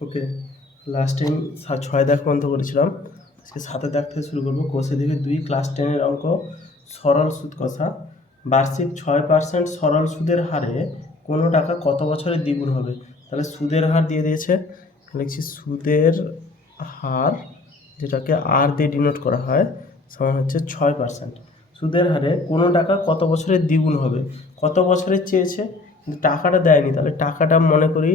ওকে, last time 6 দাগ পর্যন্ত করেছিলাম। আজকে 7 দাগ থেকে শুরু করবো। কোষে দিকে 2 ক্লাস 10-এর অঙ্ক, সরল সুদ কষা। বার্ষিক 6% সরল সুদের হারে কোনো টাকা কত বছরে দ্বিগুণ হবে? তাহলে সুদের হার দিয়ে দিয়েছে, লিখছি সুদের হার, যেটাকে আর দিয়ে ডিনোট করা হয়, সমান হচ্ছে 6%। সুদের হারে কোনো টাকা কত বছরে দ্বিগুণ হবে, কত বছরে চেয়েছে, কিন্তু টাকাটা দেয়নি। তাহলে টাকাটা মনে করি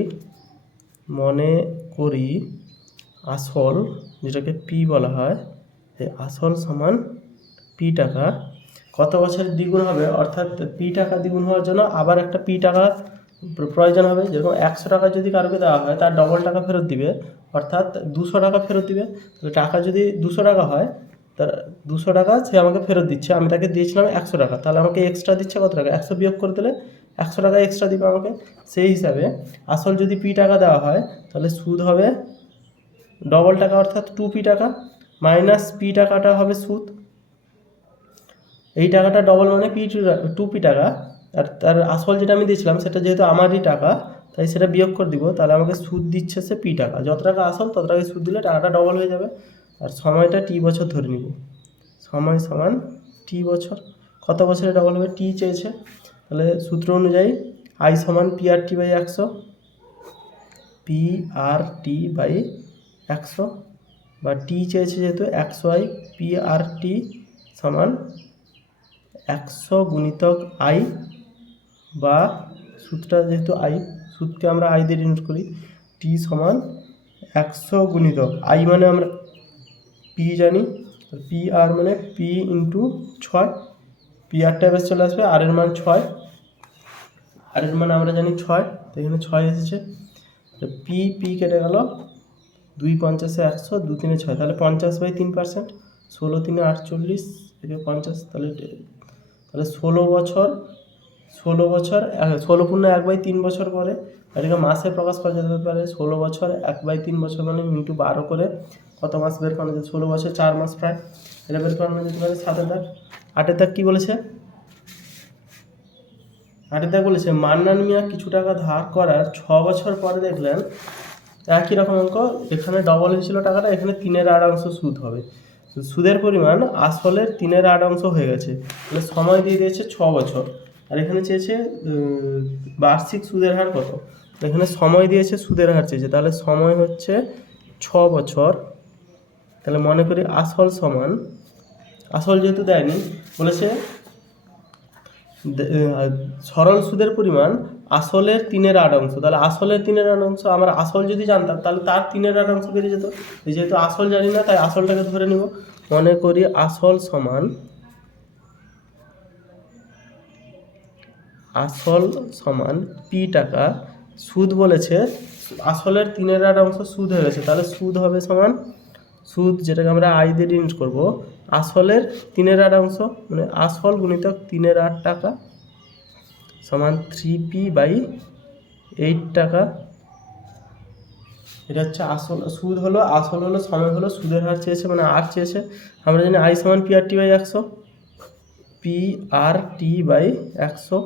আসল, যেটাকে পি বলা হয়, এই আসল সমান পি টাকা কত বছরে দ্বিগুণ হবে, অর্থাৎ পি টাকা দ্বিগুণ হওয়ার জন্য আবার একটা পি টাকা প্রয়োজন হবে। যেরকম 100 টাকা যদি কারোকে দেওয়া হয়, তার ডবল টাকা ফেরত দিবে, অর্থাৎ 200 টাকা ফেরত দিবে। তাহলে টাকা যদি 200 টাকা হয়, তার 200 টাকা সে আমাকে ফেরত দিচ্ছে, আমি তাকে দিয়েছিলাম 100 টাকা, তাহলে আমাকে এক্সট্রা দিচ্ছে কত টাকা, 100 বিয়োগ করে দিলে 100 টাকা এক্সট্রা দিবে আমাকে। সেই হিসাবে আসল যদি পি টাকা দেওয়া হয়, তাহলে সুদ হবে ডবল টাকা, অর্থাৎ 2p টাকা, মাইনাস পি টাকাটা হবে সুদ। এই টাকাটা ডবল মানে 2p টাকা, আর তার আসল যেটা আমি দিয়েছিলাম সেটা যেহেতু আমারই টাকা, তাই সেটা বিয়োগ করে দিব। তাহলে আমাকে সুদ দিচ্ছে সে পি টাকা, যত টাকা আসল তত টাকা সুদ দিলে টাকাটা ডবল হয়ে যাবে। আর সময়টা টি বছর ধরে নিব, সময় সমান টি বছর। কত বছরে ডবল হবে, টি চেয়েছে, তাহলে সূত্র অনুযায়ী আই সমান P R T by 100, P R T by 100, বা টি চেয়েছে যেহেতু 100i, পি আর টি সমান 100 গুণিতক আই, বা সুদটা যেহেতু আই, সুদকে আমরা আই দিয়ে ডিনোট করি, টি সমান 100 গুণিতক আই মানে আমরা পি জানি, পি আর মানে পি ইন্টু 6, পি আরটা বেশ চলে আসবে, আর এর মান 6, আর এর মান আমরা জানি 6, তো এখানে 6 এসেছে। তো পি পি কেটে গেল, 2 50-এ 100, 2 3-এ 6, তাহলে 50/3%, 16 3-এ 48, এদিকে 50, তাহলে 16 বছর, 16 পূর্ণ 1/3 বছর পরে, এটাকে মাসে প্রকাশ করা যেতে পারে। 16 বছর 1/3 বছর মানে ইন্টু 12 করে কত মাস বের করানো যায়, 16 বছর 4 মাস প্রায়, এটা বের করানো যেতে পারে। 7 দাগ। 8 দাগ কী বলেছে, 8 দাগ বলেছে মান্নান মিয়া কিছু টাকা ধার করার 6 বছর পরে দেখলেন একই রকম অঙ্ক, এখানে ডবল হয়েছিল টাকাটা, এখানে 3/8 সুদ হবে। সুদের পরিমাণ আসলের 3/8 হয়ে গেছে, তাহলে সময় দিয়ে দিয়েছে 6 বছর, আর এখানে চেয়েছে বার্ষিক সুদের হার কত। এখানে সময় দিয়েছে, সুদের হার চেয়েছে, তাহলে সময় হচ্ছে 6 বছর। তাহলে মনে করি আসল সমান, আসল যেহেতু দেয়নি, বলেছে সরল সুদের পরিমাণ আসলের 3/8, তাহলে আসলের 3/8, আমরা আসল যদি জানতাম তাহলে তার 3/8 বেরিয়ে যেত। যেহেতু আসল জানি না, তাই আসলটাকে ধরে নিব। মনে করি আসল সমান পি টাকা, সুদ বলেছে আসলের 3/8 সুদ হয়ে গেছে, তাহলে সুদ হবে সমান, সুদ যেটাকে আমরা আই দিয়ে ডিনোট করবো, আসলের 3/8 মানে আসল গুণিতক 3/8 টাকা সমান 3p/8 টাকা। এটা হচ্ছে আসল, সুদ হলো, আসল হলো, সময় হলো, সুদের হার চেয়েছে মানে আর চেয়েছে। আমরা জানি আই সমান P R T by 100, P R T by 100,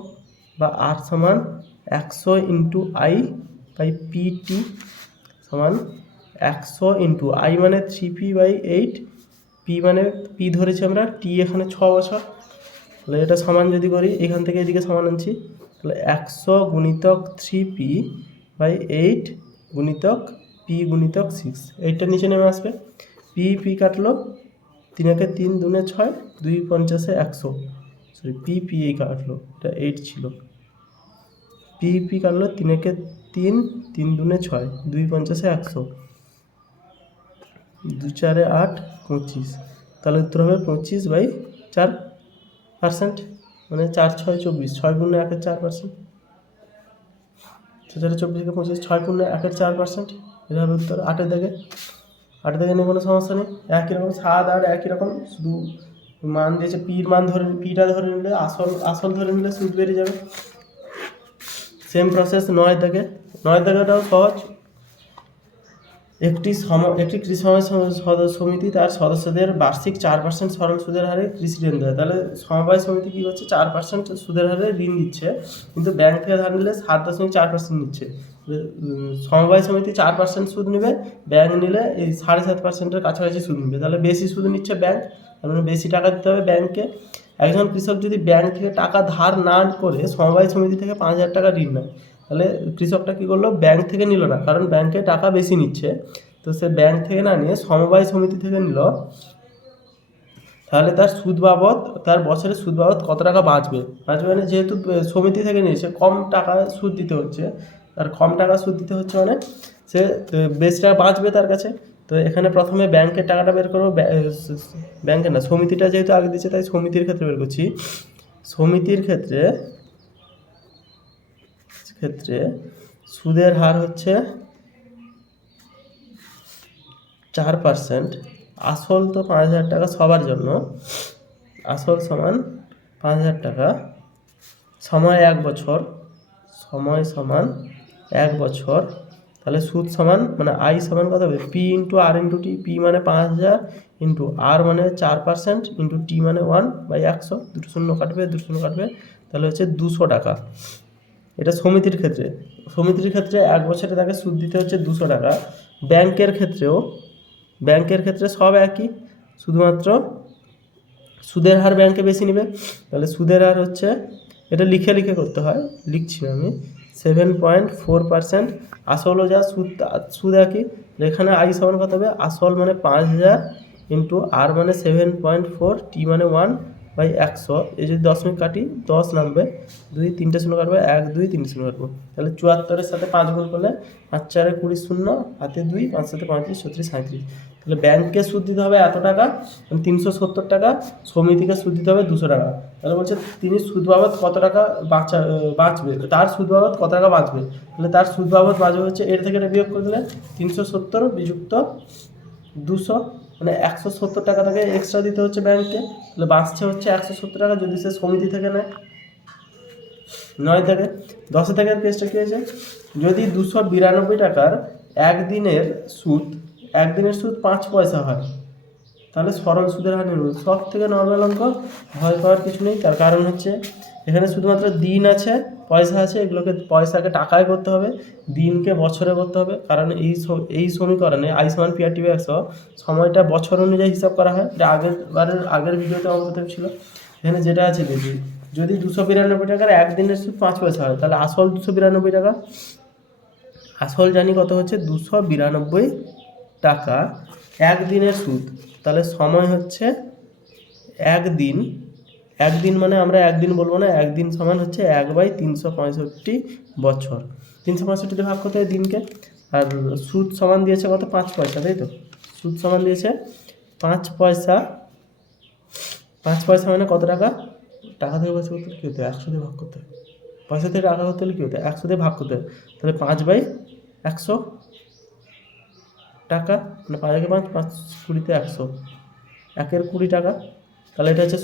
বা আর সমান 100 into I by P T সমান 100 ইন্টু আই মানে 3p/8, পি মানে পি ধরেছি আমরা, টি এখানে 6 বছর। তাহলে এটা সমান যদি করি, এখান থেকে এদিকে সমান আনছি, তাহলে 100 গুণিতক 3p/8 গুণিতক পি গুণিতক 6, এইটা নিচে নেমে আসবে। পি কাটলো, 3 3 2 6, 2 50-এ 100, সরি পি এই কাটলো, এটা 8 ছিল। পি কাটলো, 3 3, 3 2 6, 2 50-এ 100, 2 4-এ 8, 25, তাহলে উত্তর হবে 25/4%, মানে 4 6 24, 6 গুণে 1-এর 4%, 4 24 25, 6 গুণে 1-এর 4%, এটা হবে উত্তর। 8 দাগে, 8 দাগে নিয়ে কোনো সমস্যা নেই, একই রকম 7 8 একই রকম, শুধু মান দিয়েছে, পির মান ধরে, পিটা ধরে নিলে, আসল ধরে নিলে সুদ বেরিয়ে যাবে। সেম প্রসেস 9 দাগে, 9 দাগেটাও সহজ। একটি কৃষি সমিতি তার সদস্যদের বার্ষিক 4% সরল সুদের হারে কৃষি ঋণ দেয়। তাহলে সমবায় সমিতি কী করছে, 4% সুদের হারে ঋণ দিচ্ছে, কিন্তু ব্যাংক থেকে ধার নিলে 7.4% নিচ্ছে। সমবায় সমিতি 4% সুদ নেবে, ব্যাংক নিলে এই 7.5%-এর কাছাকাছি সুদ নেবে। তাহলে বেশি সুদ নিচ্ছে ব্যাংক, তার মানে বেশি টাকা দিতে হবে ব্যাংকে। একজন কৃষক যদি ব্যাংক থেকে টাকা ধার না করে সমবায় সমিতি থেকে 5,000 টাকা ঋণ নেয়, তাহলে কৃষকটা কী করলো, ব্যাংক থেকে নিল না, কারণ ব্যাংকে টাকা বেশি নিচ্ছে, তো সে ব্যাংক থেকে না নিয়ে সমবায় সমিতি থেকে নিল। তাহলে তার সুদ বাবদ, তার বছরের সুদ বাবদ কত টাকা বাঁচবে মানে যেহেতু সমিতি থেকে নিয়েছে কম টাকা সুদ দিতে হচ্ছে, আর কম টাকা সুদ দিতে হচ্ছে মানে সে বেশি টাকা বাঁচবে তার কাছে। তো এখানে প্রথমে ব্যাংকের টাকাটা বের করবো, ব্যাংকের না, সমিতিটা যেহেতু আগে দিচ্ছে তাই সমিতির ক্ষেত্রে বের করছি। সমিতির ক্ষেত্রে সুদের হার হচ্ছে 4%। আসল তো 5,000 টাকা সবার জন্য, আসল সমান 5,000 টাকা, সময় 1 বছর, সময় সমান 1 বছর। তাহলে সুদ সমান মানে আই সমান কত হবে, পি ইন্টু আর ইন্টু টি। পি মানে 5,000 ইন্টু আর মানে 4% ইন্টু টি মানে 1/100, দুটো শূন্য কাটবে, তাহলে হচ্ছে 200 টাকা। এটা সমিতির ক্ষেত্রে। সমিতির ক্ষেত্রে 1 বছরে তাকে সুদ দিতে হচ্ছে 200 টাকা। ব্যাংকের ক্ষেত্রে সব একই, শুধুমাত্র সুদের হার ব্যাংকে বেশি নেবে। তাহলে সুদের হার হচ্ছে, এটা লিখে করতে হয়, লিখছি না আমি, 7.4%। আসলও যা সুদ একই। এখানে আই সমান কত হবে, আসল মানে 5,000 ইন্টু আর মানে 7.4, টি মানে 1/100। এই যদি দশমিক কাটি 10 নামবে, 2 3টে শূন্য কাটবে, 1 2 3 শূন্য কাটবো। তাহলে 74-এর সাথে 5 গুণ করলে 5 4 20 শূন্য, হাতে 2, 5 7 35 36 37। তাহলে ব্যাংককে সুদ দিতে হবে এত টাকা, 370 টাকা, সমিতিকে সুদ দিতে হবে 200 টাকা। তাহলে বলছে তিনি সুদ বাবদ কত টাকা বাঁচবে, তার সুদ বাবদ কত টাকা বাঁচবে। তাহলে তার সুদ বাবদ বাঁচবে হচ্ছে, এর থেকে এটা বিয়োগ করে দিলে 370 বিযুক্ত 200, মানে 170 টাকা তাকে এক্সট্রা দিতে হচ্ছে ব্যাংকে। তাহলে বাঁচছে হচ্ছে 170 টাকা, যদি সে সমিতি থেকে নেয়। 9 থেকে 10 থেকে কেসটা কী হয়েছে, যদি 292 টাকার একদিনের সুদ 5 পয়সা হয়, তাহলে সরল সুদের হার নির্ণয়। সব থেকে নর্মাল অঙ্ক, ভয় পাওয়ার কিছু নেই। তার কারণ হচ্ছে এখানে শুধুমাত্র দিন আছে, পয়সা আছে, এগুলোকে পয়সাকে টাকায় করতে হবে, দিনকে বছরে করতে হবে। কারণ এই সমীকরণে আই সমান পি আর টি বাই 100 সময়টা বছর অনুযায়ী হিসাব করা হয়। এটা আগের ভিডিওতে অঙ্ক ছিল। এখানে যেটা আছে দেখি, যদি 292 টাকার একদিনের সুদ 5 পয়সা হয়, তাহলে আসল 292 টাকা, আসল জানি কত হচ্ছে 292 টাকা, একদিনের সুদ। তাহলে সময় হচ্ছে একদিন মানে আমরা একদিন বলবো না, একদিন সমান হচ্ছে 1/365 বছর। 365 ভাগ করতে হয় দিনকে। আর সুদ সমান দিয়েছে কত, 5 পয়সা, তাই তো। সুদ সমান দিয়েছে 5 পয়সা। 5 পয়সা মানে কত টাকা, টাকা থেকে পয়সা করতে হলে কী হতে হয়, 100 দিয়ে ভাগ করতে হয়। পয়সা থেকে টাকা করতে হলে কী হতে হয়, 100 দিয়ে ভাগ করতে হয়। তাহলে 5/100 টাকা, মানে 5 একে 5, 5 20 100, 1-এর 20 টাকা। তাহলে এটা হচ্ছে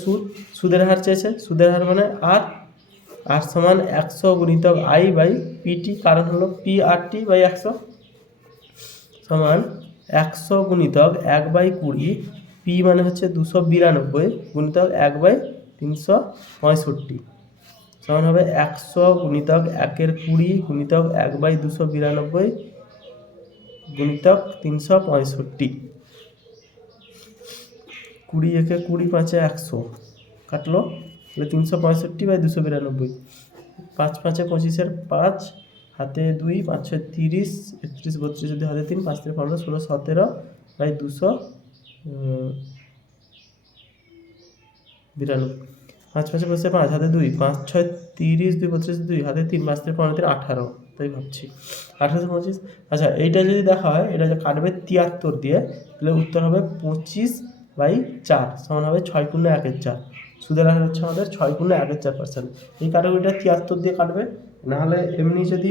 সুদের হার চেয়েছে। সুদের হার মানে আর সমান 100 গুণিতক আই বাই পিটি, কারণ হলো পি আর টি বাই 100 সমান 100 গুণিতক 1/20, পি মানে হচ্ছে 292 গুণিতক 1/365 সমান হবে 100 গুণিতক 1-এর 20 গুণিতক 1/292 গুণিতক 365। 20 একে 20, 5-এ 100 কাটলো, তাহলে 365/292। 5 5-এ 25-এর 5, হাতে 2, 5 6 30, 31 32 যদি হাতে 3, 5 3 15 16 17/292। 5 5-এ 5, হাতে 2, 5 6 30, 2 32 2, হাতে 3, 5 3 15 3 18, তাই ভাবছি 1825। আচ্ছা, এইটা যদি দেখা হয়, এটা যে কাটবে 73 দিয়ে, তাহলে উত্তর হবে 25/4 সমান হবে 6 × 1-4। সুদের হার হচ্ছে আমাদের 6 × 1-4%। এই কাটাকুটিটা 73 দিয়ে কাটবে, নাহলে এমনি যদি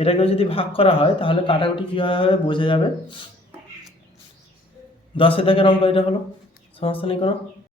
এটাকে যদি ভাগ করা হয় তাহলে কাটাকুটি কীভাবে হবে বোঝা যাবে। 10 থেকে অঙ্ক এটা হলো, সমস্যা নেই কোনো।